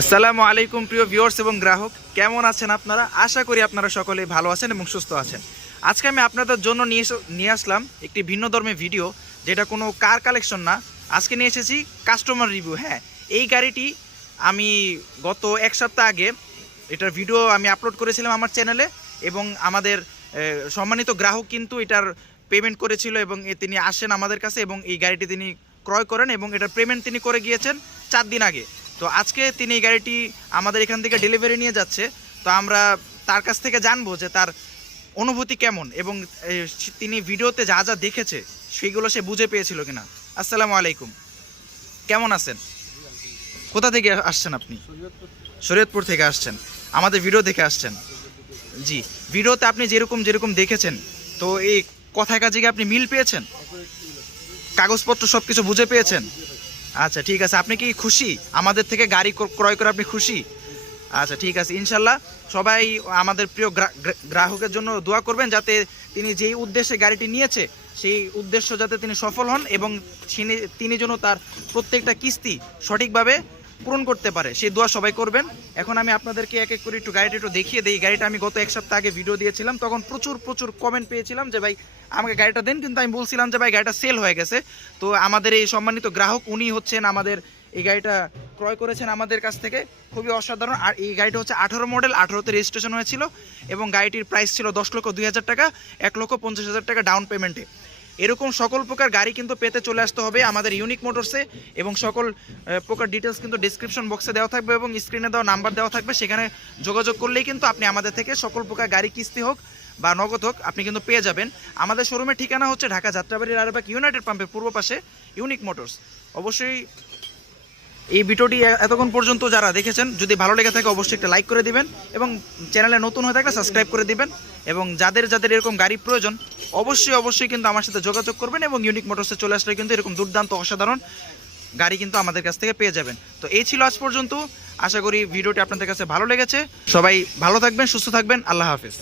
আসসালামু আলাইকুম, প্রিয় ভিউয়ার্স এবং গ্রাহক। কেমন আছেন আপনারা? আশা করি আপনারা সকলে ভালো আছেন এবং সুস্থ আছেন। আজকে আমি আপনাদের জন্য নিয়ে নিয়ে আসলাম একটি ভিন্ন ধর্মের ভিডিও যেটা কোনো কার কালেকশন না। আজকে নিয়ে এসেছি কাস্টমার রিভিউ হ্যাঁ। এই গাড়িটি আমি গত এক সপ্তাহ আগে এটার ভিডিও আমি আপলোড করেছিলাম আমার চ্যানেলে এবং আমাদের সম্মানিত গ্রাহক কিন্তু এটার পেমেন্ট করেছিল এবং তিনি আসেন আমাদের কাছে এবং এই গাড়িটি তিনি ক্রয় করেন এবং এটার পেমেন্ট তিনি করে গিয়েছেন চার দিন আগে। তো আজকে তিনি এই গাড়িটি আমাদের এখান থেকে ডেলিভারি নিয়ে যাচ্ছে। তো আমরা তার কাছ থেকে জানব যে তার অনুভূতি কেমন এবং তিনি ভিডিওতে যা যা দেখেছে সেইগুলো সে বুঝে পেয়েছিল কিনা। আসসালামু আলাইকুম। কেমন আছেন? কোথা থেকে আসছেন আপনি? শরীয়তপুর থেকে আসছেন। আমাদের ভিডিও দেখে আসছেন। জি ভিডিওতে আপনি যেরকম যেরকম দেখেছেন, তো এই কথায় কাজে আপনি মিল পেয়েছেন? কাগজপত্র সব কিছু বুঝে পেয়েছেন? আচ্ছা ঠিক আছে। আপনি কি খুশি? আমাদের থেকে গাড়ি ক্রয় করে আপনি খুশি? আচ্ছা ঠিক আছে। ইনশাল্লাহ সবাই আমাদের প্রিয় গ্রা- গ্রা- গ্রাহকের জন্য দোয়া করবেন যাতে তিনি যেই উদ্দেশ্যে গাড়িটি নিয়েছে, সেই উদ্দেশ্য যাতে তিনি সফল হন এবং তিনি যেন তার প্রত্যেকটা কিস্তি সঠিকভাবে পূরণ করতে পারে। সেই দোয়া সবাই করবেন। এখন আমি আপনাদেরকে এক এক করে একটু গাড়িটা একটু দেখিয়ে দিই। গাড়িটা আমি গত এক সপ্তাহ আগে ভিডিও দিয়েছিলাম। তখন প্রচুর প্রচুর কমেন্ট পেয়েছিলাম যে, ভাই, আমাকে গাড়িটা দেন। কিন্তু আমি বলছিলাম যে, ভাই, গাড়িটা সেল হয়ে গেছে। তো আমাদের এই সম্মানিত গ্রাহক, উনি হচ্ছেন আমাদের, এই গাড়িটা ক্রয় করেছেন আমাদের কাছ থেকে। খুবই অসাধারণ। আর এই গাড়িটা হচ্ছে আঠারো মডেল আঠারোতে রেজিস্ট্রেশন হয়েছিল এবং গাড়িটির প্রাইস ছিল দশ লক্ষ দুই হাজার টাকা, এক লক্ষ পঞ্চাশ হাজার টাকা ডাউন পেমেন্টে এরকম সকল প্রকার গাড়ি কিন্তু পেতে চলে আসতে হবে আমাদের ইউনিক মোটরসে এবং সকল প্রকার ডিটেলস কিন্তু ডিসক্রিপশন বক্সে দেওয়া থাকবে এবং স্ক্রিনে দেওয়া নাম্বার দেওয়া থাকবে। সেখানে যোগাযোগ করলেই কিন্তু আপনি আমাদের থেকে সকল প্রকার গাড়ি কিস্তি হোক বা নগদ হোক, আপনি কিন্তু পেয়ে যাবেন। আমাদের শোরুমের ঠিকানা হচ্ছে ঢাকা যাত্রাবাড়ির আরবাক ইউনাইটেড পাম্পের পূর্ব পাশে ইউনিক মোটরস অবশ্যই এই ভিডিওটি এতক্ষণ পর্যন্ত যারা দেখেছেন, যদি ভালো লেগে থাকে অবশ্যই একটা লাইক করে দিবেন এবং চ্যানেলে নতুন হয়ে থাকলে সাবস্ক্রাইব করে দিবেন এবং যাদের যাদের এরকম গাড়ি প্রয়োজন, অবশ্যই অবশ্যই কিন্তু আমার সাথে যোগাযোগ করবেন এবং ইউনিক মোটরসে চলে আসলে কিন্তু এরকম দুর্দান্ত অসাধারণ গাড়ি কিন্তু আমাদের কাছ থেকে পেয়ে যাবেন। তো এই ছিল আজ পর্যন্ত। আশা করি ভিডিওটি আপনাদের কাছে ভালো লেগেছে। সবাই ভালো থাকবেন, সুস্থ থাকবেন। আল্লাহ হাফিজ।